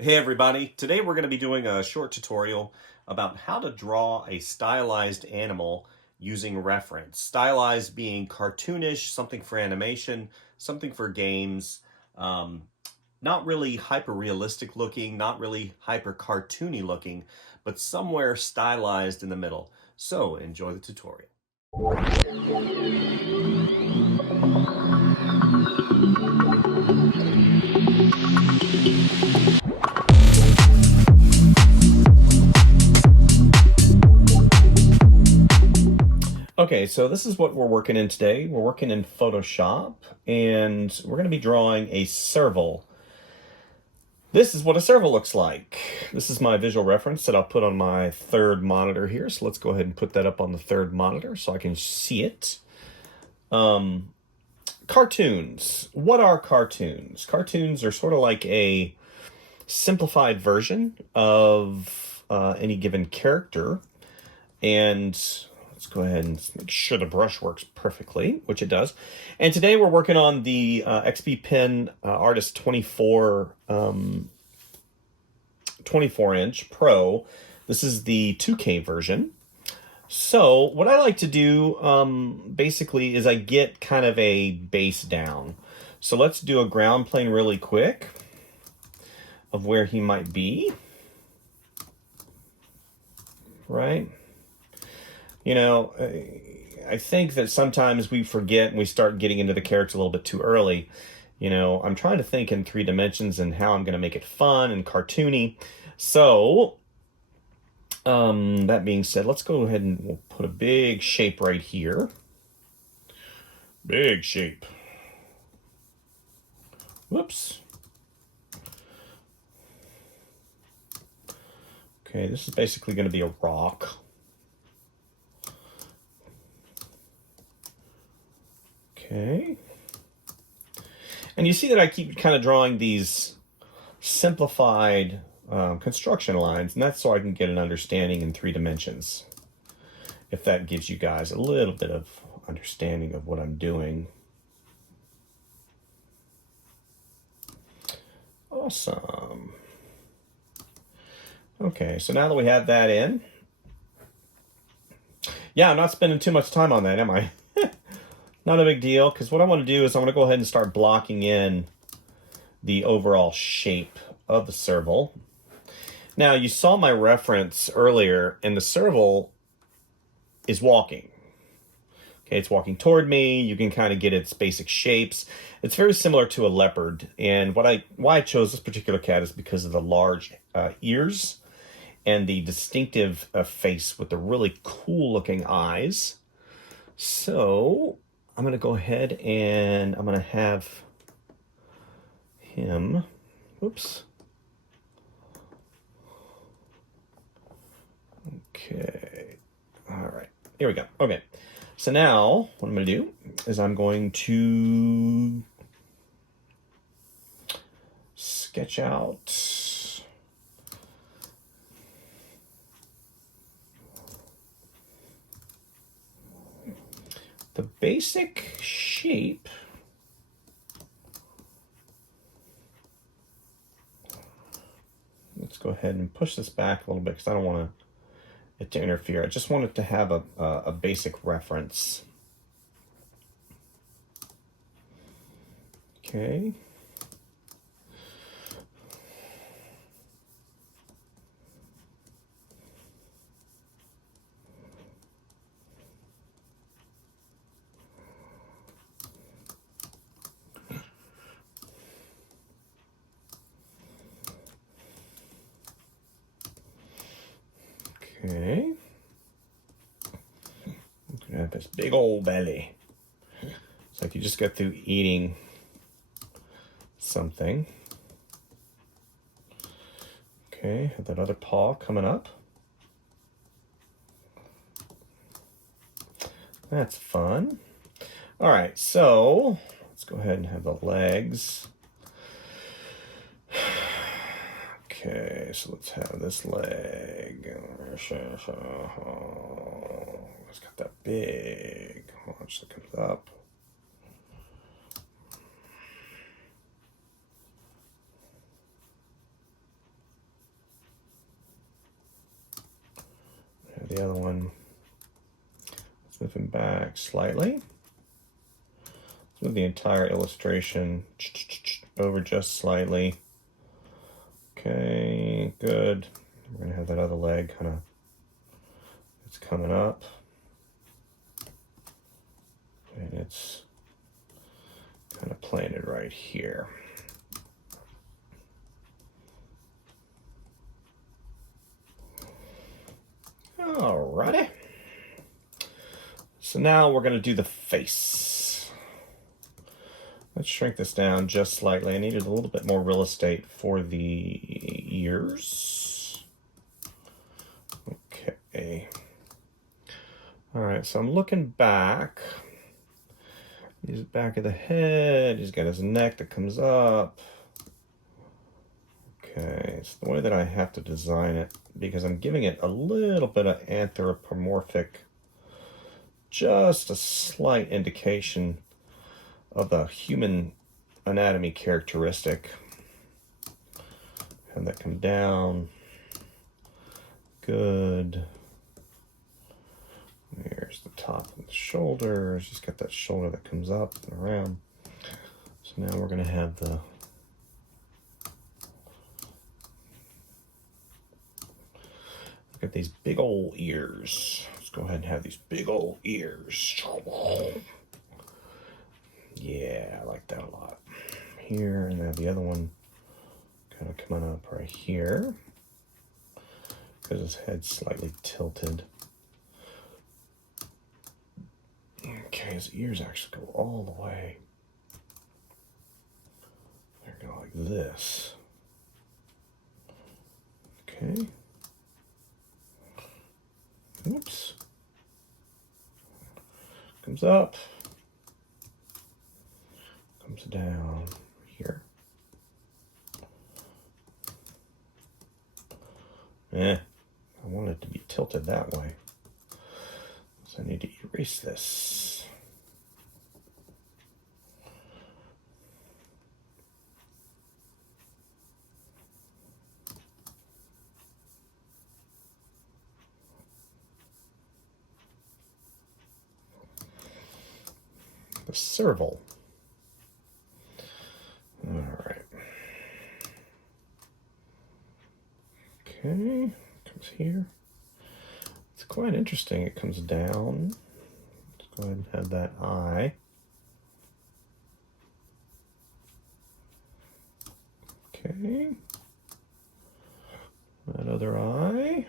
Hey everybody, today we're going to be doing a short tutorial about how to draw a stylized animal using reference. Stylized being cartoonish, something for animation, something for games, not really hyper realistic looking, not really hyper cartoony looking, but somewhere stylized in the middle. So enjoy the tutorial. Okay, so this is what we're working in today. We're working in Photoshop, and we're going to be drawing a serval. This is what a serval looks like. This is my visual reference that I'll put on my third monitor here. So let's go ahead and put that up on the third monitor so I can see it. Cartoons. What are cartoons? Cartoons are sort of like a simplified version of any given character. And let's go ahead and make sure the brush works perfectly, which it does. And today we're working on the XP Pen Artist 24-inch Pro. This is the 2K version. So what I like to do basically is I get kind of a base down. So let's do a ground plane really quick of where he might be. Right? You know, I think that sometimes we forget and we start getting into the character a little bit too early. You know, I'm trying to think in 3 dimensions and how I'm going to make it fun and cartoony. So, that being said, let's go ahead and we'll put a big shape right here. Big shape. Whoops. Okay, this is basically going to be a rock. Okay. And you see that I keep kind of drawing these simplified construction lines, and that's so I can get an understanding in 3 dimensions. If that gives you guys a little bit of understanding of what I'm doing. Awesome. Okay, so now that we have that in, yeah, I'm not spending too much time on that, am I? Not a big deal, because what I want to do is I want to go ahead and start blocking in the overall shape of the serval. Now, you saw my reference earlier, and the serval is walking. Okay, it's walking toward me. You can kind of get its basic shapes. It's very similar to a leopard, and why I chose this particular cat is because of the large ears and the distinctive face with the really cool-looking eyes. So I'm going to go ahead and I'm going to have him, oops. Okay. All right. Here we go. Okay. So now what I'm going to do is I'm going to sketch out the basic shape let's go ahead and push this back a little bit because I don't want it to interfere. I just want it to have a basic reference. Okay. Okay. I'm gonna have this big old belly. It's like you just got through eating something. Okay, have that other paw coming up. That's fun. All right, so let's go ahead and have the legs. Okay, so let's have this leg. It's got that big haunch that comes up. the other one. Let's move him back slightly. Let's move the entire illustration over just slightly. Okay, good. We're going to have that other leg kind of, it's coming up. And it's kind of planted right here. Alrighty. So now we're going to do the face. Let's shrink this down just slightly. I needed a little bit more real estate for the ears. Okay. All right, so I'm looking back. He's back of the head. He's got his neck that comes up. Okay, it's the way that I have to design it because I'm giving it a little bit of anthropomorphic, just a slight indication of the human anatomy characteristic. Have that come down. Good. Here's the top of the shoulders. Just got that shoulder that comes up and around. So now we're going to have the look at these big old ears. Let's go ahead and have these big old ears. Yeah, I like that a lot. Here, and then the other one kind of coming up right here because his head's slightly tilted. Okay, his ears actually go all the way. They're going like this. Okay. Oops. Comes up. Comes down here. I want it to be tilted that way. So I need to erase this. The serval. All right. Okay, comes here. It's quite interesting. It comes down. Let's go ahead and have that eye. Okay. That other eye.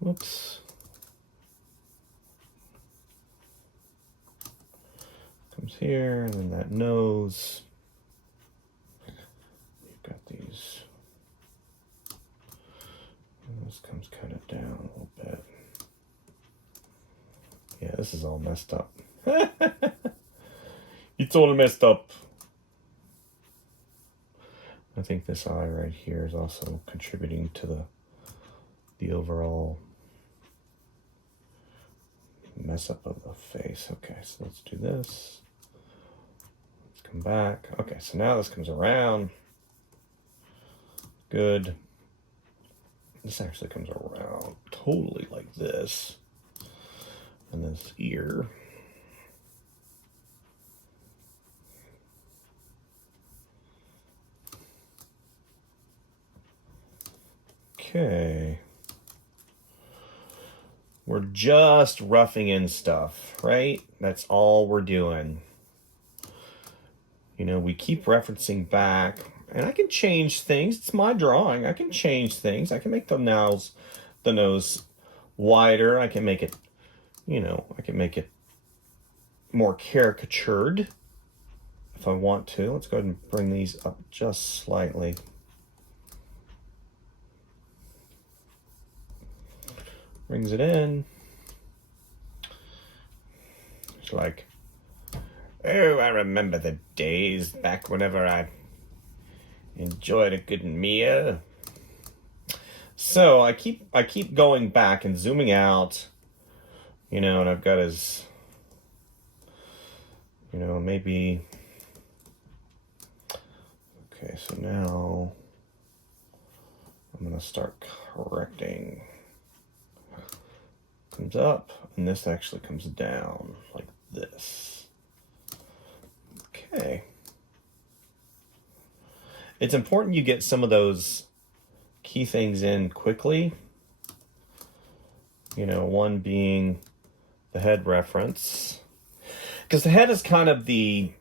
Whoops. Comes here, and then that nose. You've got these. And this comes kind of down a little bit. Yeah, this is all messed up. It's all messed up. I think this eye right here is also contributing to the overall mess up of the face. Okay, so let's do this. Let's come back. Okay, so now this comes around. Good. This actually comes around totally like this. And this ear. Okay. We're just roughing in stuff, right? That's all we're doing. You know, we keep referencing back, and I can change things. It's my drawing. I can change things. I can make the nose wider. I can make it, you know, I can make it more caricatured if I want to. Let's go ahead and bring these up just slightly. Brings it in. It's like, oh, I remember the days back whenever I enjoyed a good meal. So I keep going back and zooming out, you know, and I've got his, you know, maybe. Okay, so now I'm gonna start correcting. comes up, and this actually comes down like this. Okay. It's important you get some of those key things in quickly. You know, one being the head reference. Because the head is kind of the,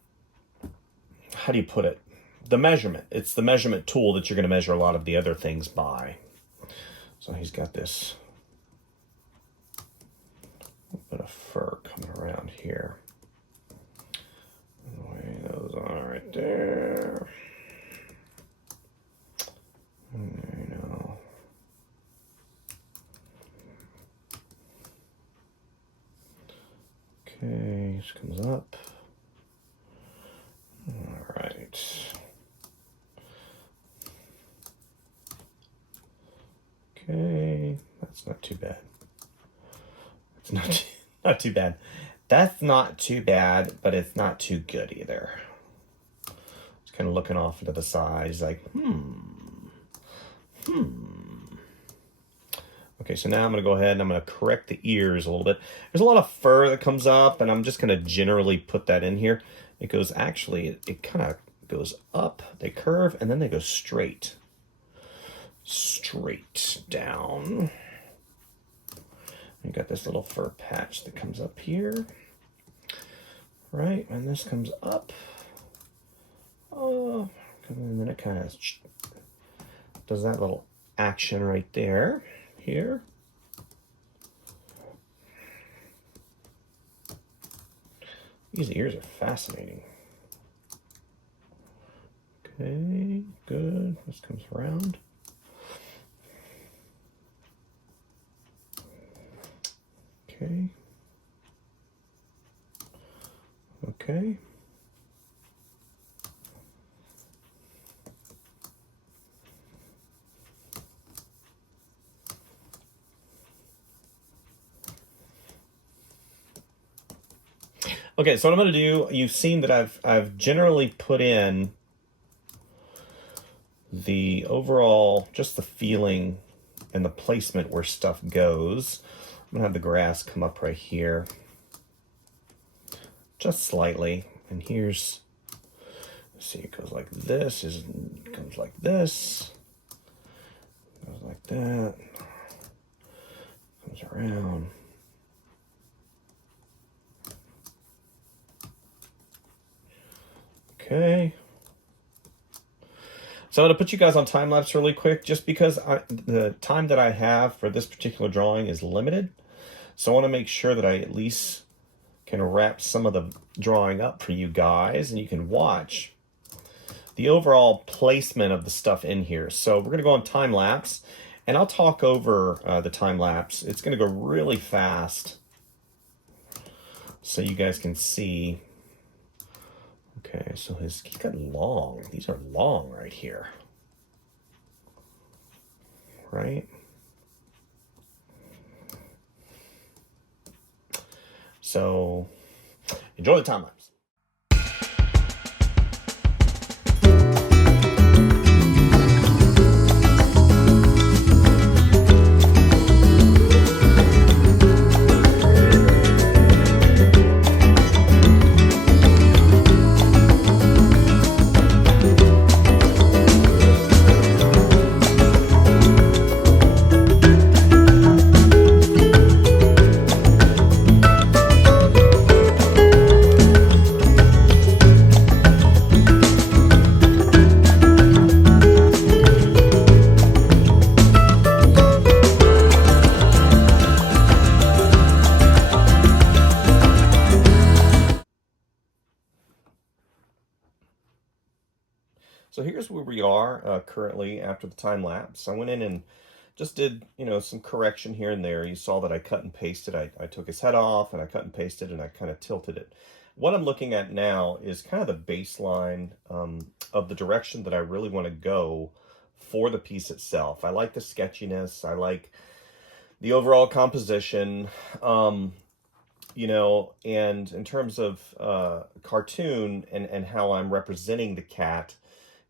how do you put it? The measurement. It's the measurement tool that you're going to measure a lot of the other things by. So he's got this little bit of fur coming around here. Lay those on right there. And there you go. Okay, this comes up. All right. Okay, that's not too bad. It's not too bad. That's not too bad, but it's not too good either. It's kind of looking off into the side. He's like, Okay, so now I'm going to go ahead and I'm going to correct the ears a little bit. There's a lot of fur that comes up, and I'm just going to generally put that in here. It goes, actually, it kind of goes up. They curve, and then they go straight. Straight down. You got this little fur patch that comes up here. Right, and this comes up. Oh, and then it kind of does that little action right there. Here. These ears are fascinating. Okay, good. This comes around. Okay. Okay. Okay, so what I'm going to do, you've seen that I've generally put in the overall, just the feeling and the placement where stuff goes. I'm going to have the grass come up right here. Just slightly. And here's, let's see, it goes like this, it comes like this, goes like that, comes around. Okay. So I'm going to put you guys on time lapse really quick just because the time that I have for this particular drawing is limited. So I want to make sure that I at least can wrap some of the drawing up for you guys and you can watch the overall placement of the stuff in here. So we're going to go on time lapse and I'll talk over the time lapse. It's going to go really fast so you guys can see. Okay, so he's got long. These are long right here. Right? So, enjoy the time lapse. So here's where we are currently after the time lapse. I went in and just did, some correction here and there. You saw that I cut and pasted. I took his head off and I cut and pasted and I kind of tilted it. What I'm looking at now is kind of the baseline of the direction that I really want to go for the piece itself. I like the sketchiness. I like the overall composition. And in terms of cartoon and how I'm representing the cat,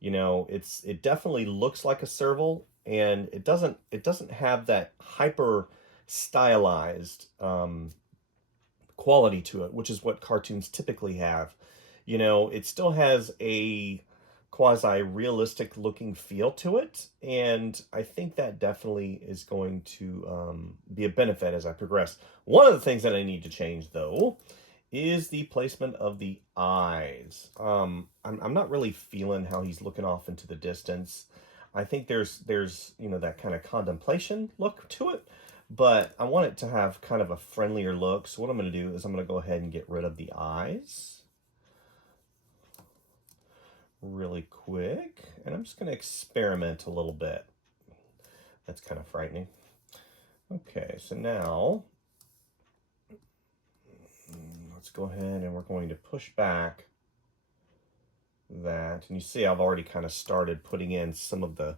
it definitely looks like a serval, and it doesn't have that hyper stylized quality to it, which is what cartoons typically have. You know, it still has a quasi-realistic looking feel to it, and I think that definitely is going to be a benefit as I progress. One of the things that I need to change, though, is the placement of the eyes. I'm not really feeling how he's looking off into the distance. I think there's you know, that kind of contemplation look to it, but I want it to have kind of a friendlier look. So what I'm going to do is I'm going to go ahead and get rid of the eyes really quick, and I'm just going to experiment a little bit. That's kind of frightening. Okay, so now let's go ahead and we're going to push back that, and you see I've already kind of started putting in some of the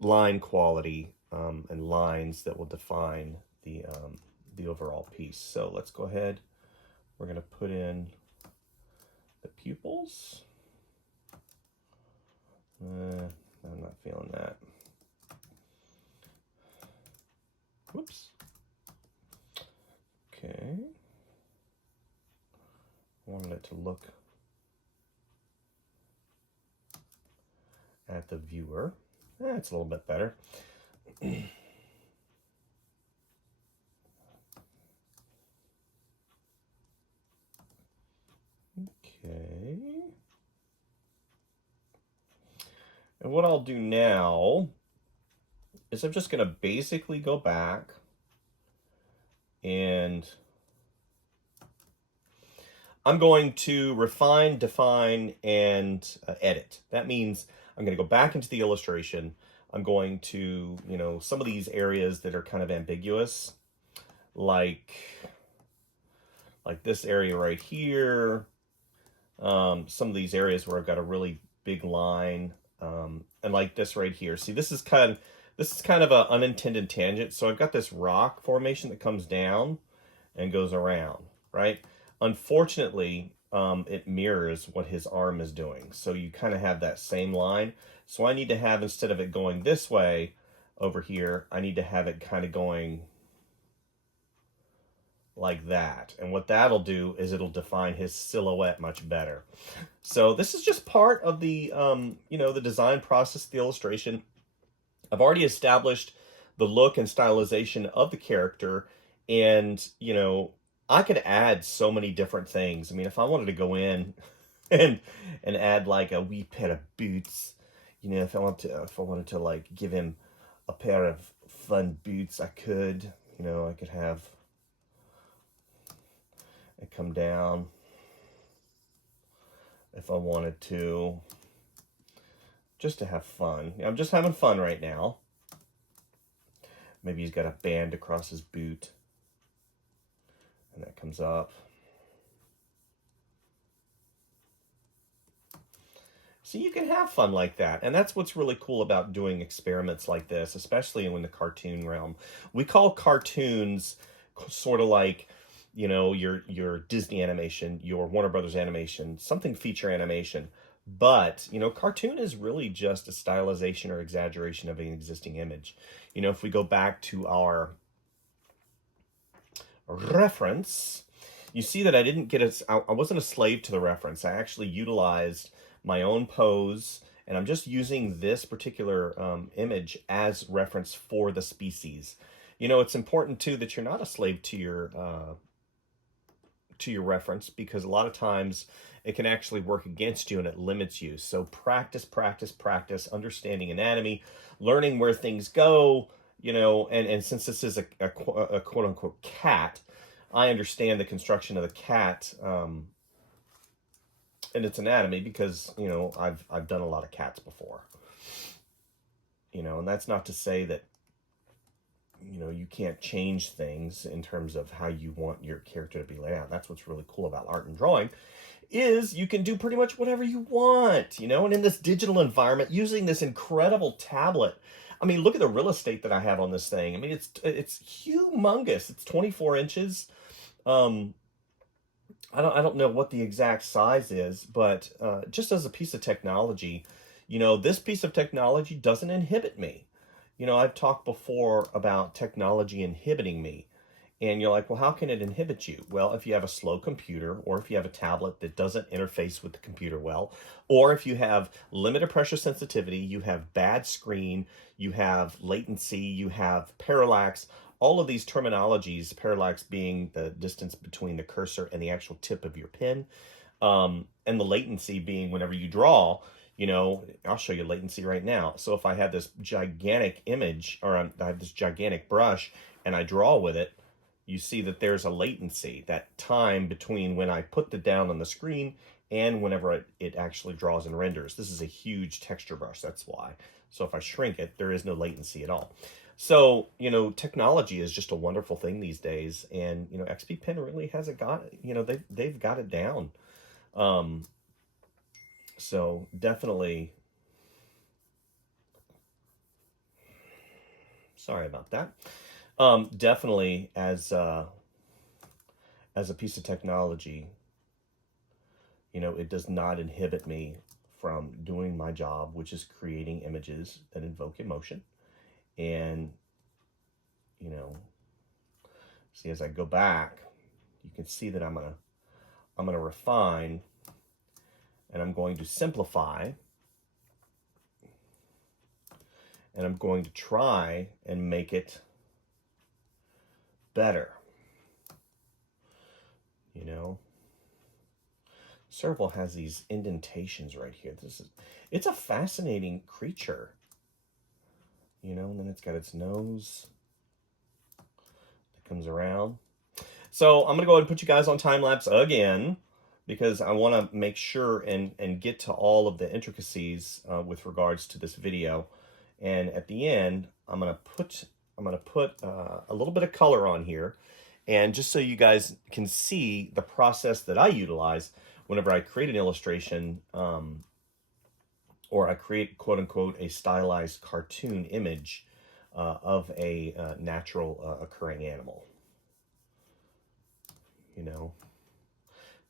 line quality and lines that will define the overall piece. So let's go ahead, we're going to put in the pupils. I'm not feeling that. Whoops. Okay. I wanted it to look at the viewer. That's a little bit better. Okay. And what I'll do now is I'm just going to basically go back and I'm going to refine, define, and edit. That means I'm going to go back into the illustration. I'm going to, you know, some of these areas that are kind of ambiguous, like this area right here. Some of these areas where I've got a really big line, and like this right here. See, this is kind of an unintended tangent. So I've got this rock formation that comes down and goes around, right? Unfortunately, it mirrors what his arm is doing. So you kind of have that same line. So I need to have, instead of it going this way over here, I need to have it kind of going like that. And what that'll do is it'll define his silhouette much better. So this is just part of the, you know, the design process, the illustration. I've already established the look and stylization of the character, and, you know, I could add so many different things. I mean, if I wanted to go in and add like a wee pair of boots, you know, if I wanted to like give him a pair of fun boots, I could, you know, I could have it come down if I wanted to, just to have fun. I'm just having fun right now. Maybe he's got a band across his boot, and that comes up. So you can have fun like that. And that's what's really cool about doing experiments like this, especially in the cartoon realm. We call cartoons sort of like, you know, your Disney animation, your Warner Brothers animation, something feature animation. But, you know, cartoon is really just a stylization or exaggeration of an existing image. You know, if we go back to our reference, you see that I didn't get it. I wasn't a slave to the reference. I actually utilized my own pose, and I'm just using this particular image as reference for the species. You know, it's important too that you're not a slave to your reference, because a lot of times it can actually work against you and it limits you. So practice, practice, practice, understanding anatomy, learning where things go, you know, and since this is a quote unquote cat, I understand the construction of the cat and its anatomy, because, you know, I've done a lot of cats before, you know, and that's not to say that, you know, you can't change things in terms of how you want your character to be laid out. That's what's really cool about art and drawing, is you can do pretty much whatever you want, you know, and in this digital environment, using this incredible tablet. I mean, look at the real estate that I have on this thing. I mean, it's humongous. It's 24 inches. I don't know what the exact size is, but just as a piece of technology, you know, this piece of technology doesn't inhibit me. You know, I've talked before about technology inhibiting me. And you're like, well, how can it inhibit you? Well, if you have a slow computer, or if you have a tablet that doesn't interface with the computer well, or if you have limited pressure sensitivity, you have bad screen, you have latency, you have parallax, all of these terminologies, parallax being the distance between the cursor and the actual tip of your pen, and the latency being whenever you draw, you know, I'll show you latency right now. So if I have this gigantic image, or I have this gigantic brush and I draw with it, you see that there's a latency, that time between when I put it down on the screen and whenever it actually draws and renders. This is a huge texture brush, that's why. So if I shrink it, there is no latency at all. So, you know, technology is just a wonderful thing these days. And, you know, XP Pen really has it got, you know, they've got it down. So definitely, sorry about that. Definitely as a piece of technology, you know, it does not inhibit me from doing my job, which is creating images that invoke emotion. And, you know, see, as I go back, you can see that I'm gonna refine, and I'm going to simplify, and I'm going to try and make it better. You know, Serval has these indentations right here. It's a fascinating creature. You know, and then it's got its nose that comes around. So I'm gonna go ahead and put you guys on time lapse again, because I want to make sure and get to all of the intricacies with regards to this video. And at the end, I'm gonna put a little bit of color on here, and just so you guys can see the process that I utilize whenever I create an illustration, or I create, quote unquote, a stylized cartoon image of a natural occurring animal. You know,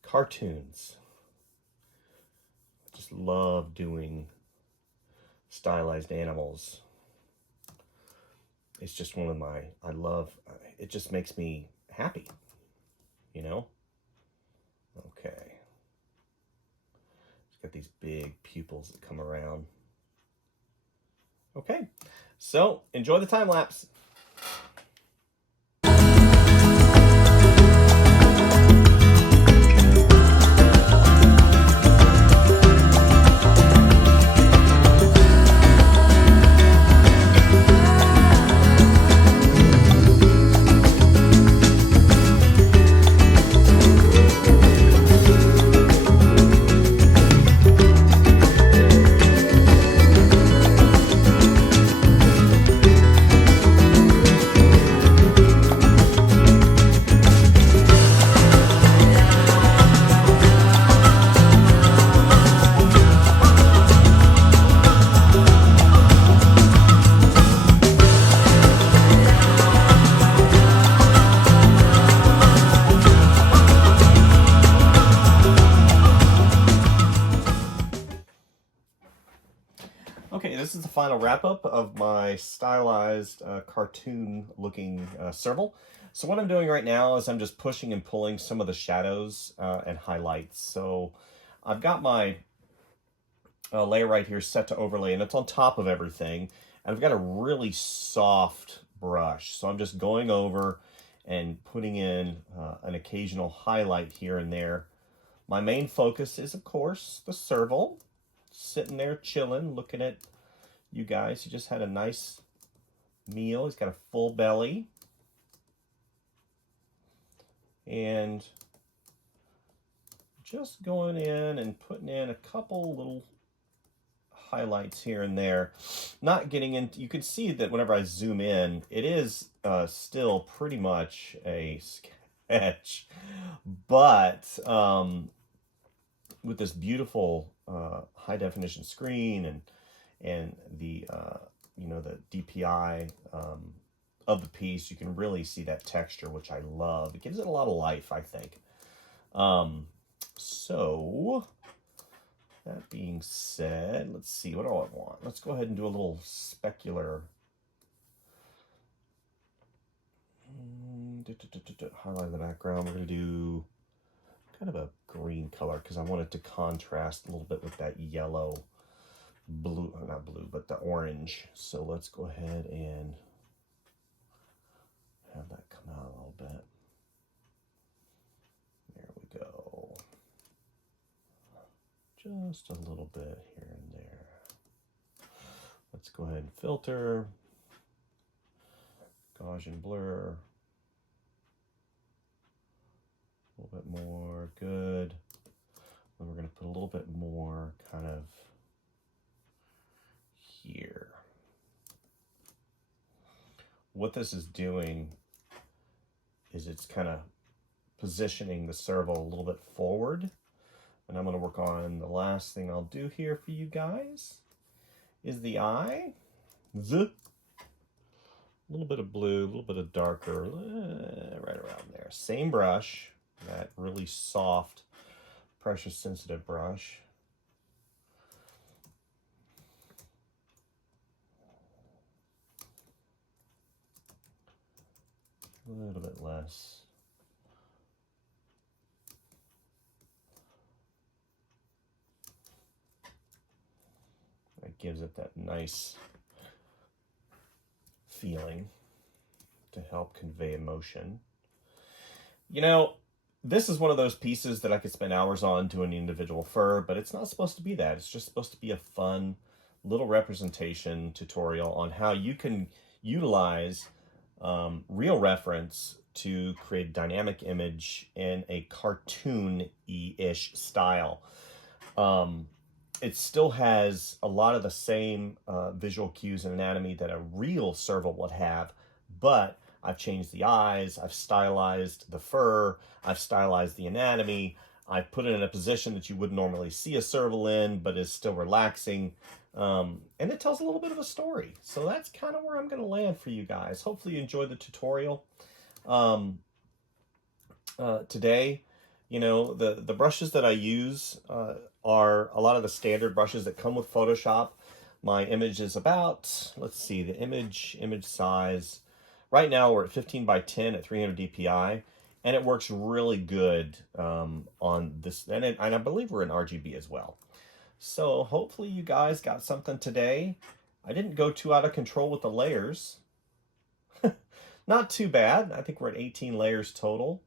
cartoons. I just love doing stylized animals. It's just one of my, it just makes me happy, you know? Okay. It's got these big pupils that come around. Okay, so enjoy the time lapse. Okay, this is the final wrap-up of my stylized cartoon-looking Serval. So what I'm doing right now is I'm just pushing and pulling some of the shadows and highlights. So I've got my layer right here set to overlay, and it's on top of everything. And I've got a really soft brush. So I'm just going over and putting in an occasional highlight here and there. My main focus is, of course, the Serval. Sitting there chilling, looking at you guys. He just had a nice meal. He's got a full belly. And just going in and putting in a couple little highlights here and there. Not getting into, you can see that whenever I zoom in, it is still pretty much a sketch. But with this beautiful high definition screen and the you know, the DPI of the piece, you can really see that texture, which I love. It gives it a lot of life, I think. So that being said, let's see, what do I want? Let's go ahead and do a little specular Highlight in the background. We're going to do kind of a green color because I want it to contrast a little bit with that yellow, blue, not blue, but the orange. So let's go ahead and have that come out a little bit. There we go. Just a little bit here and there. Let's go ahead and filter. Gaussian blur. A little bit more, good. And we're going to put a little bit more kind of here. What this is doing is it's kind of positioning the serval a little bit forward. And I'm going to work on the last thing I'll do here for you guys is the eye. A little bit of blue, a little bit of darker, right around there. Same brush. That really soft, pressure sensitive brush. A little bit less. That gives it that nice feeling to help convey emotion. You know, this is one of those pieces that I could spend hours on doing an individual fur, but it's not supposed to be that. It's just supposed to be a fun little representation tutorial on how you can utilize real reference to create a dynamic image in a cartoon-y-ish style. It still has a lot of the same visual cues and anatomy that a real serval would have, but I've changed the eyes, I've stylized the fur, I've stylized the anatomy, I've put it in a position that you wouldn't normally see a serval in, but is still relaxing. And it tells a little bit of a story. So that's kind of where I'm going to land for you guys. Hopefully you enjoyed the tutorial. Today, you know, the brushes that I use are a lot of the standard brushes that come with Photoshop. My image is about, let's see, the image size. Right now we're at 15 by 10 at 300 DPI, and it works really good on this. And I believe we're in RGB as well. So hopefully you guys got something today. I didn't go too out of control with the layers. Not too bad. I think we're at 18 layers total.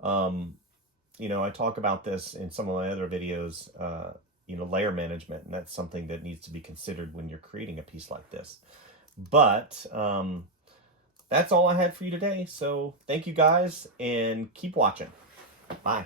You know, I talk about this in some of my other videos, you know, layer management, and that's something that needs to be considered when you're creating a piece like this. But that's all I had for you today. So thank you guys and keep watching. Bye.